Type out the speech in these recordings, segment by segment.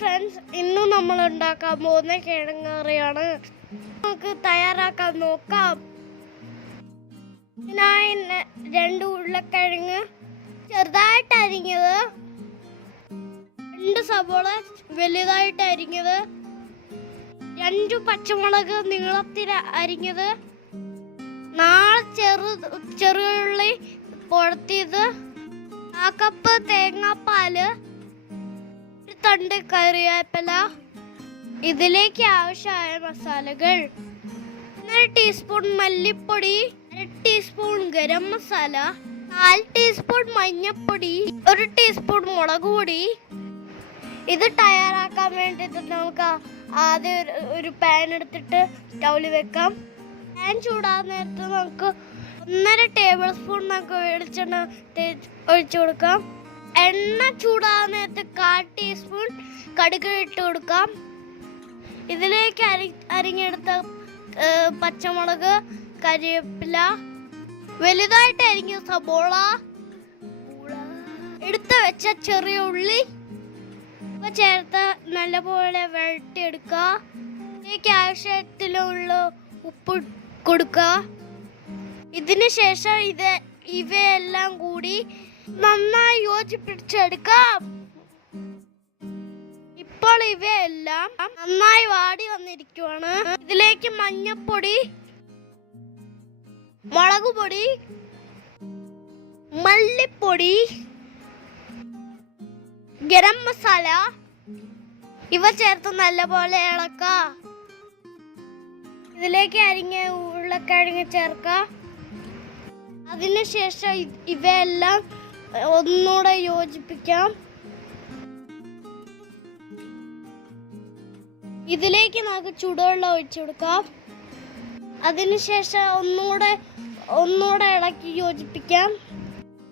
Friends, ഇന്ന് നമ്മൾ ഉണ്ടാക്കാൻ പോകുന്ന കിഴങ്ങ് കറിയാണ്. നമുക്ക് തയ്യാറാക്കാൻ നോക്കാം. ഇതിനായി 2 ഉരുളക്കിഴങ്ങ് ചെറുതായിട്ട് അരിഞ്ഞത്, 2 സവോള വലുതായിട്ട് അരിഞ്ഞത്, 2 പച്ചമുളക് നീളത്തിൽ അരിഞ്ഞത്, 4 ചെറുള്ളി പൊടത്തിയത്, 1 കപ്പ് തേങ്ങാപ്പാല്, 1 തണ്ട് കറിവേപ്പില. ഇതിലേക്ക് ആവശ്യമായ മസാലകൾ: 1 ടീസ്പൂൺ മല്ലിപ്പൊടി, 1 ടീസ്പൂൺ ഗരം മസാല, 4 ടീസ്പൂൺ മഞ്ഞൾപ്പൊടി, 1 ടീസ്പൂൺ മുളക് പൊടി. ഇത് തയ്യാറാക്കാൻ വേണ്ടിയിട്ട് നമുക്ക് ആദ്യം ഒരു പാൻ എടുത്തിട്ട് സ്റ്റൗവിൽ വെക്കാം. പാൻ ചൂടാകുന്ന നേരത്ത് നമുക്ക് 1.5 ടേബിൾ സ്പൂൺ നമുക്ക് വെളിച്ചെണ്ണ ഒഴിച്ചു കൊടുക്കാം. എണ്ണ ചൂടാകുന്ന നേരത്ത് 1/4 ടീസ്പൂൺ കടുക് ഇട്ട് കൊടുക്കാം. ഇതിലേക്ക് അരിഞ്ഞെടുത്ത പച്ചമുളക്, കരിവേപ്പില, വലുതായിട്ട് അരിഞ്ഞ സബോള, എടുത്ത് വെച്ച ചെറിയ ഉള്ളി ചേർത്ത് നല്ലപോലെ വഴറ്റിയെടുക്കുക. ഇതിലേക്ക് ആവശ്യത്തിലുള്ള ഉപ്പ് കൊടുക്കുക. ഇതിന് ശേഷം ഇവയെല്ലാം കൂടി നന്നായി യോജിപ്പിച്ചെടുക്കാം. ഇപ്പോൾ ഇവയെല്ലാം നന്നായി വാടി വന്നിരിക്കുകയാണ്. ഇതിലേക്ക് മഞ്ഞൾപ്പൊടി, മുളക് പൊടി, മല്ലിപ്പൊടി, ഗരം മസാല ഇവ ചേർത്ത് നല്ലപോലെ ഇളക്കുക. ഇതിലേക്ക് അരിഞ്ഞ ഉരുളക്കിഴങ്ങ് ചേർക്കുക. അതിനുശേഷം ഇവയെല്ലാം ഒന്നുകൂടെ യോജിപ്പിക്കാം. ഇതിലേക്ക് നമുക്ക് ചൂടുവെള്ളം ഒഴിച്ചു കൊടുക്കാം. അതിനുശേഷം ഒന്നുകൂടെ ഇളക്കി യോജിപ്പിക്കാം.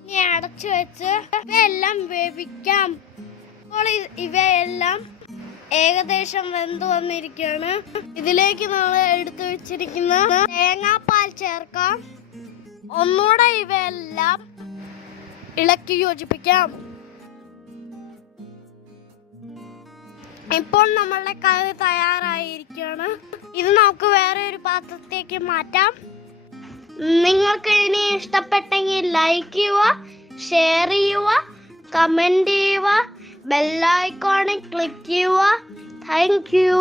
ഇനി അടച്ചു വെച്ച് ഇവയെല്ലാം വേവിക്കാം. അപ്പോൾ ഇവയെല്ലാം ഏകദേശം വെന്ത് വന്നിരിക്കുകയാണ്. ഇതിലേക്ക് നമ്മൾ എടുത്തു വെച്ചിരിക്കുന്ന തേങ്ങാപ്പാൽ ചേർക്കാം. ഒന്നുകൂടെ ഇവയെല്ലാം ഇളക്കി യോജിപ്പിക്കാം. ഇപ്പോൾ നമ്മളുടെ കറി തയ്യാറായിരിക്കുകയാണ്. ഇത് നമുക്ക് വേറെ ഒരു പാത്രത്തേക്ക് മാറ്റാം. നിങ്ങൾക്ക് ഇനി ഇഷ്ടപ്പെട്ടെങ്കിൽ ലൈക്ക് ചെയ്യുക, ഷെയർ ചെയ്യുക, കമന്റ് ചെയ്യുക, ബെൽ ഐക്കോണിൽ ക്ലിക്ക് ചെയ്യുക. Thank you.